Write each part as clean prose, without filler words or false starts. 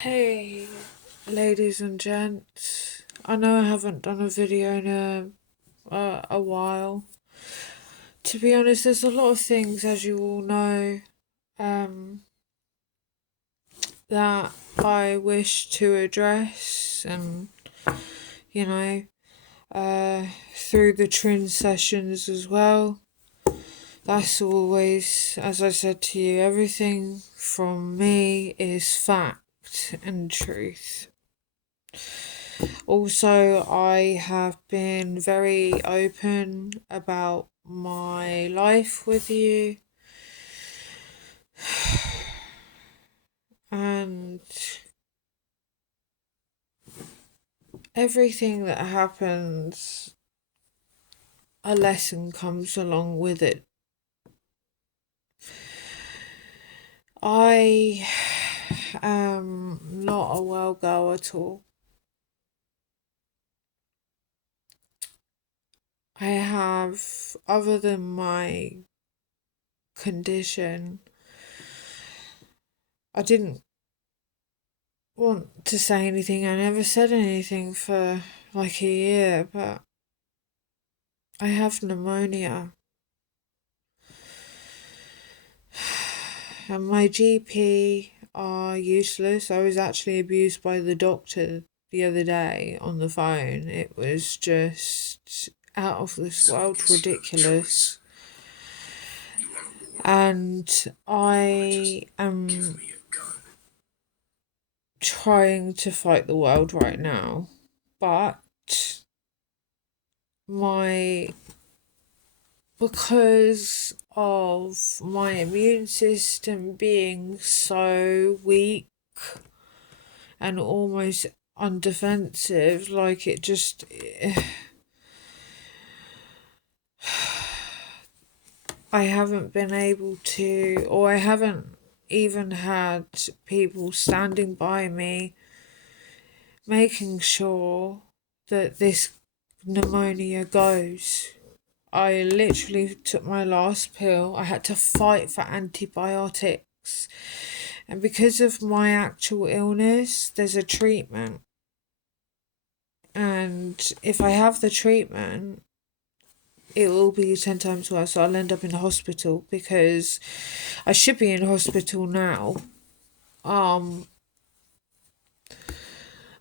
Hey, ladies and gents. I know I haven't done a video in a while. To be honest, there's a lot of things, as you all know, um, that I wish to address, and you know, through the trin sessions as well. That's always, as I said to you, everything from me is fact and truth. Also, I have been very open about my life with you, and everything that happens, a lesson comes along with it. I am not a well girl at all. I have, other than my condition, I didn't want to say anything. I never said anything for like a year, but I have pneumonia. And my GP are useless. I was actually abused by the doctor the other day on the phone. It was just out of this world ridiculous. And I am trying to fight the world right now. But my because of my immune system being so weak and almost undefensive, like it just I haven't been able to, or I haven't even had people standing by me making sure that this pneumonia goes. I literally took my last pill. I had to fight for antibiotics. And because of my actual illness, there's a treatment. And if I have the treatment, it will be 10 times worse. So I'll end up in hospital because I should be in hospital now.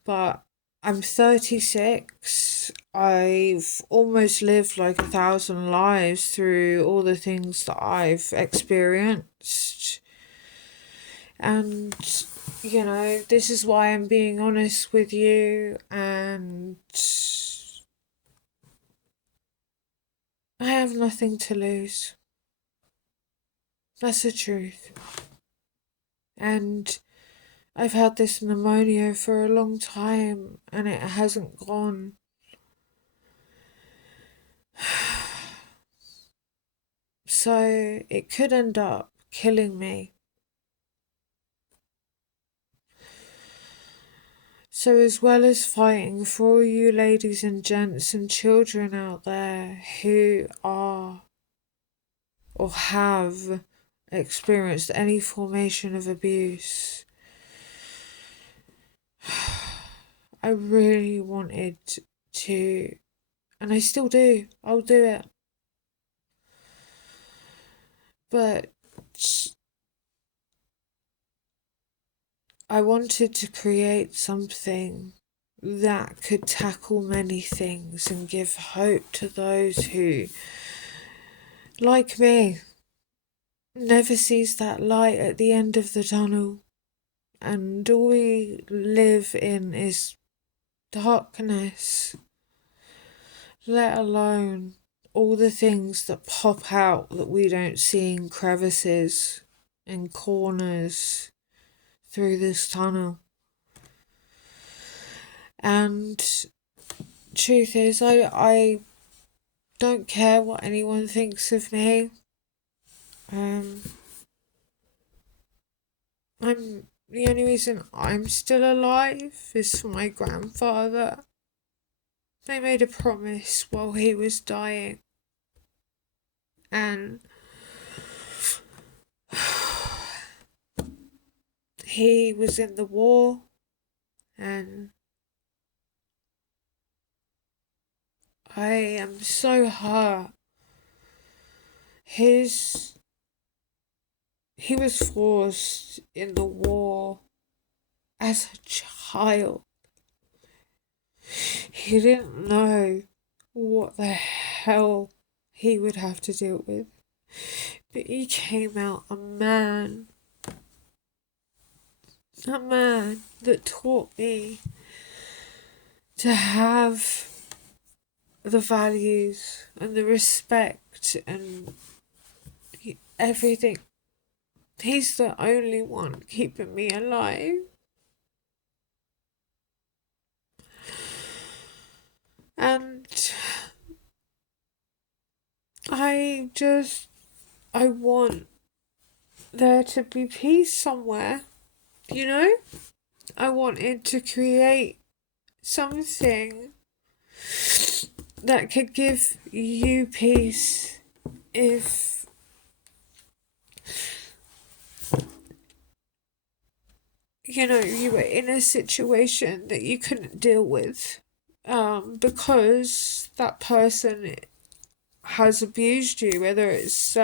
But I'm 36. I've almost lived like 1,000 lives through all the things that I've experienced. And, this is why I'm being honest with you. And I have nothing to lose. That's the truth. And I've had this pneumonia for a long time and it hasn't gone. So it could end up killing me. So, as well as fighting for all you ladies and gents and children out there who are or have experienced any formation of abuse, I really wanted to, and I still do, I'll do it. But I wanted to create something that could tackle many things and give hope to those who, like me, never sees that light at the end of the tunnel. And all we live in is darkness, let alone all the things that pop out that we don't see in crevices and corners through this tunnel. And truth is, I don't care what anyone thinks of me. I'm the only reason I'm still alive is for my grandfather. They made a promise while he was dying, and he was in the war And I am so hurt. His he was forced in the war as a child. He didn't know what the hell he would have to deal with. But he came out a man. A man that taught me to have the values and the respect and everything. He's the only one keeping me alive. And I want there to be peace somewhere, you know? I wanted to create something that could give you peace if you were in a situation that you couldn't deal with, because that person has abused you, whether it's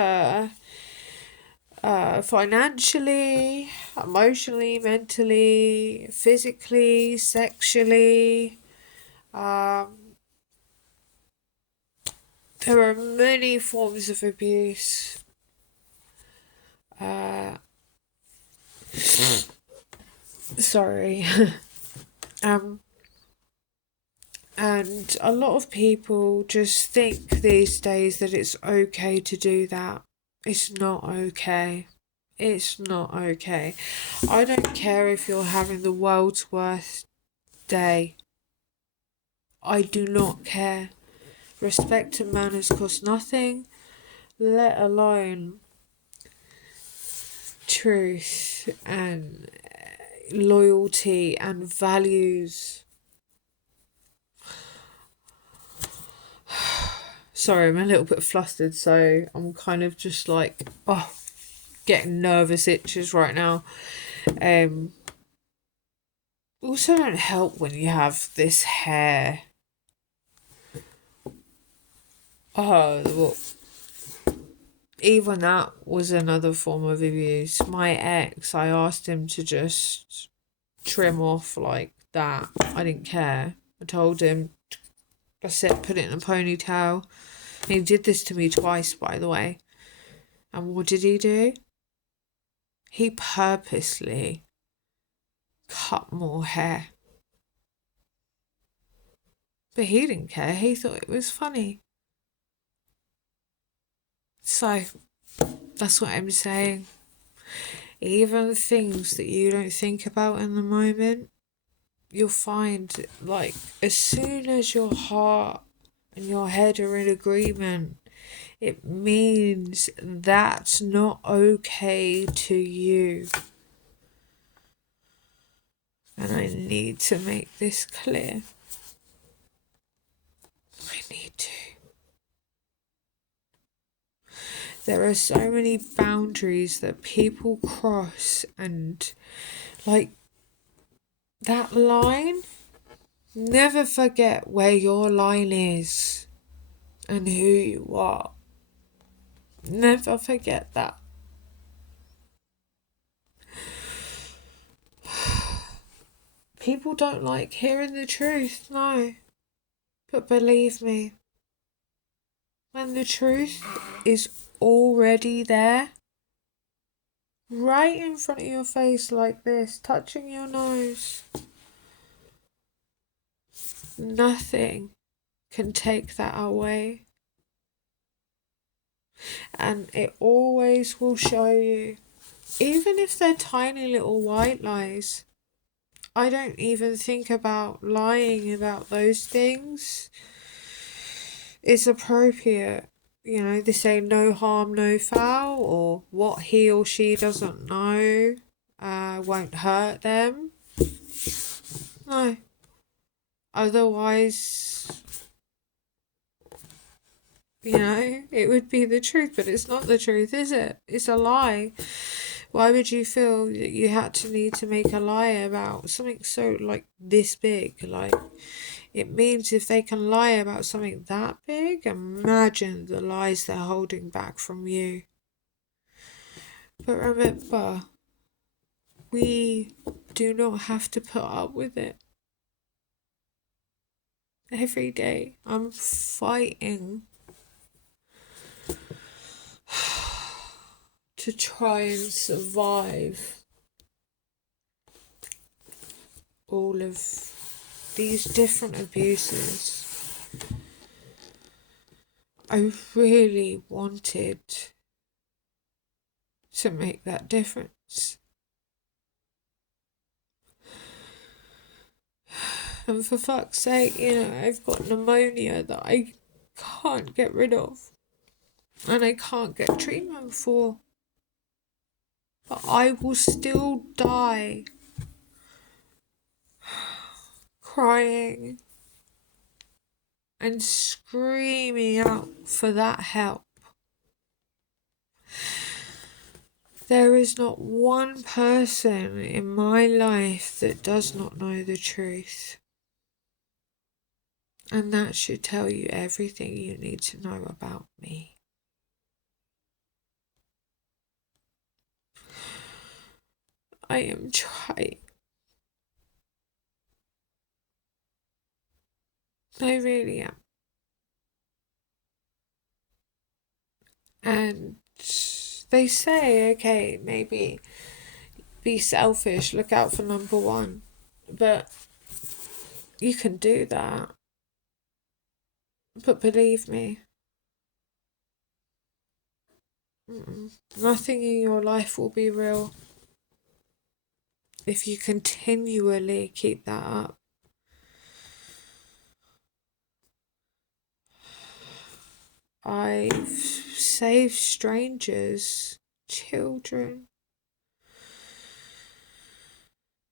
financially, emotionally, mentally, physically, sexually. There are many forms of abuse. Sorry. um, and a lot of people just think these days that it's okay to do that. It's not okay. It's not okay. I don't care if you're having the world's worst day. I do not care. Respect and manners cost nothing, let alone truth and loyalty and values. Sorry, I'm a little bit flustered, so I'm kind of just like, getting nervous itches right now. Also don't help when you have this hair. Well, even that was another form of abuse. My ex, I asked him to just trim off like that. I didn't care. I told him, I said, put it in a ponytail. He did this to me twice, by the way. And what did he do? He purposely cut more hair. But he didn't care. He thought it was funny. So, that's what I'm saying. Even things that you don't think about in the moment, you'll find, like, as soon as your heart and your head are in agreement, it means that's not okay to you. And I need to make this clear. I need to. There are so many boundaries that people cross, and like that line, never forget where your line is and who you are. Never forget that. People don't like hearing the truth, no. But believe me, when the truth is already there, right in front of your face like this, touching your nose, nothing can take that away. And it always will show you, even if they're tiny little white lies. I don't even think about lying about those things. It's appropriate. They say no harm, no foul, or what he or she doesn't know won't hurt them. No. Otherwise, it would be the truth, but it's not the truth, is it? It's a lie. Why would you feel that you had to need to make a lie about something so like this big? Like, it means if they can lie about something that big, imagine the lies they're holding back from you. But remember, we do not have to put up with it. Every day I'm fighting to try and survive all of these different abuses. I really wanted to make that difference. And for fuck's sake, I've got pneumonia that I can't get rid of. And I can't get treatment for. But I will still die crying and screaming out for that help. There is not one person in my life that does not know the truth. And that should tell you everything you need to know about me. I am trying. I really am. And they say, okay, maybe be selfish, look out for number one. But you can do that. But believe me, nothing in your life will be real if you continually keep that up. I've saved strangers, children.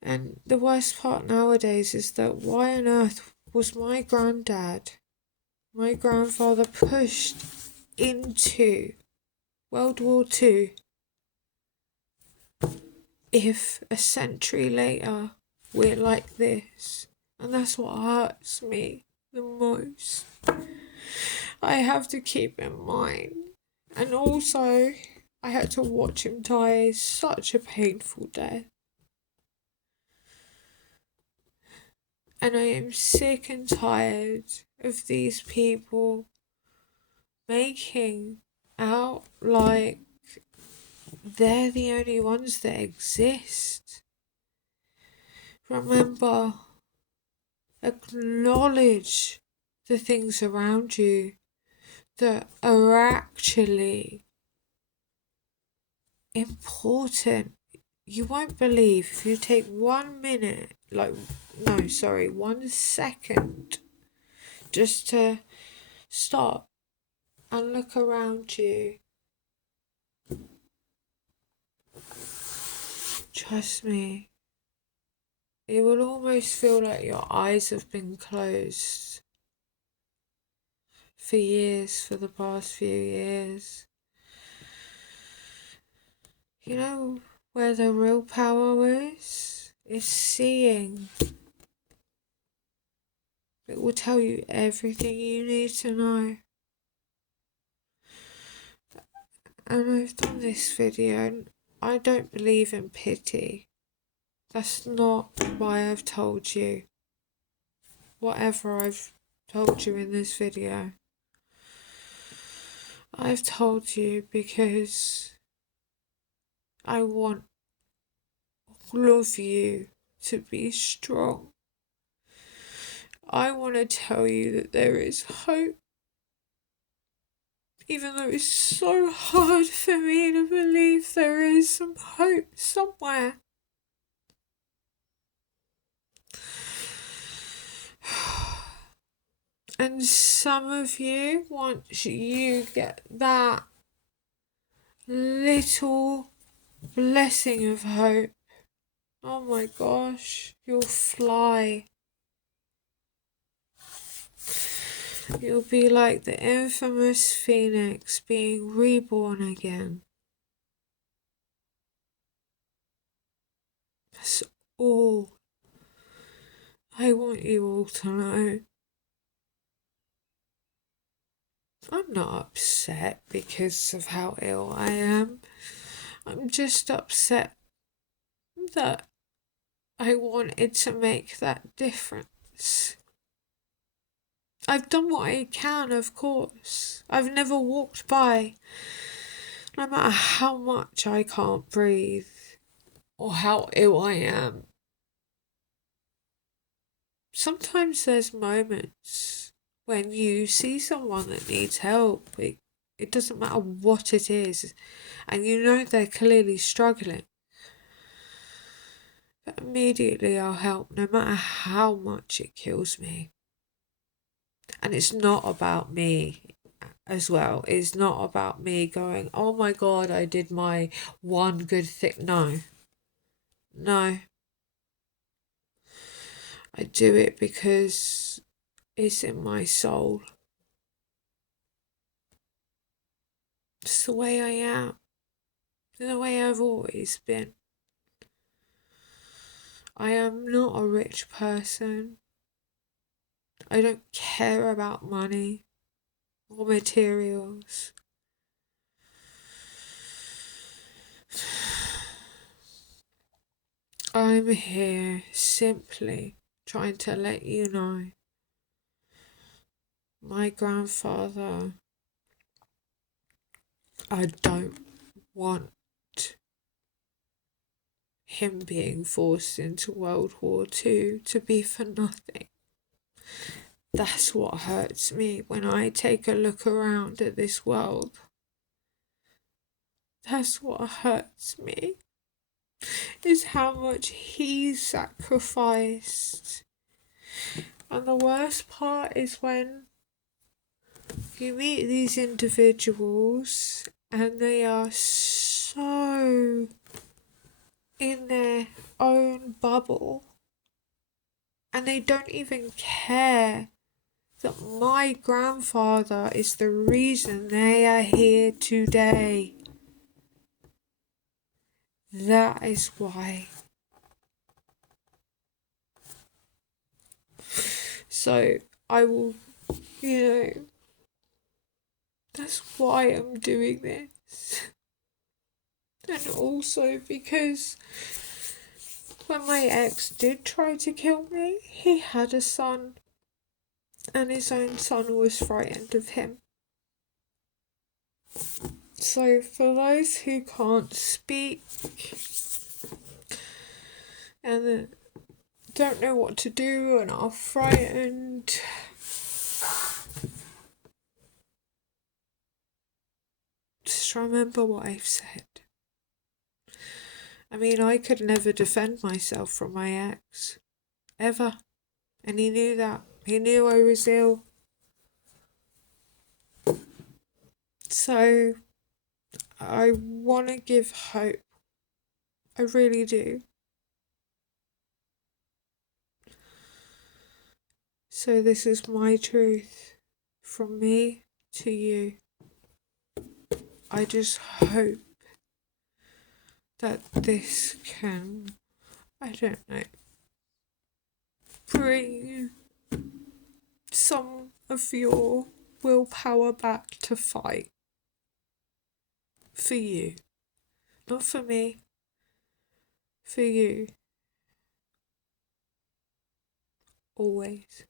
And the worst part nowadays is that why on earth was my granddad, my grandfather, pushed into World War II if a century later we're like this? And that's what hurts me the most. I have to keep in mind. And also, I had to watch him die such a painful death. And I am sick and tired of these people making out like they're the only ones that exist. Remember, acknowledge the things around you that are actually important. You won't believe if you take 1 minute, 1 second, just to stop and look around you. Trust me, it will almost feel like your eyes have been closed for years, for the past few years. You know where the real power is? It's seeing. It will tell you everything you need to know. And I've done this video, and I don't believe in pity. That's not why I've told you whatever I've told you in this video. I've told you because I want all of you to be strong. I want to tell you that there is hope. Even though it's so hard for me to believe there is some hope somewhere. And some of you, once you get that little blessing of hope, oh my gosh, you'll fly. You'll be like the infamous phoenix being reborn again. That's all I want you all to know. I'm not upset because of how ill I am. I'm just upset that I wanted to make that difference. I've done what I can, of course. I've never walked by, no matter how much I can't breathe or how ill I am. Sometimes there's moments when you see someone that needs help. It doesn't matter what it is, and you know they're clearly struggling. But immediately I'll help, no matter how much it kills me. And it's not about me as well. It's not about me going, oh my God, I did my one good thing. No. No. I do it because it's in my soul. It's the way I am. The way I've always been. I am not a rich person. I don't care about money or materials. I'm here simply trying to let you know my grandfather, I don't want him being forced into World War II to be for nothing. That's what hurts me when I take a look around at this world. That's what hurts me, is how much he sacrificed. And the worst part is when you meet these individuals and they are so in their own bubble and they don't even care that my grandfather is the reason they are here today. That is why. So I will, that's why I'm doing this. And also because when my ex did try to kill me, he had a son, and his own son was frightened of him. So for those who can't speak and don't know what to do and are frightened, just remember what I've said. I mean, I could never defend myself from my ex. Ever. And he knew that. He knew I was ill. So, I want to give hope. I really do. So, this is my truth from me to you. I just hope that this can, I don't know, bring some of your willpower back to fight for you. Not for me, for you. Always.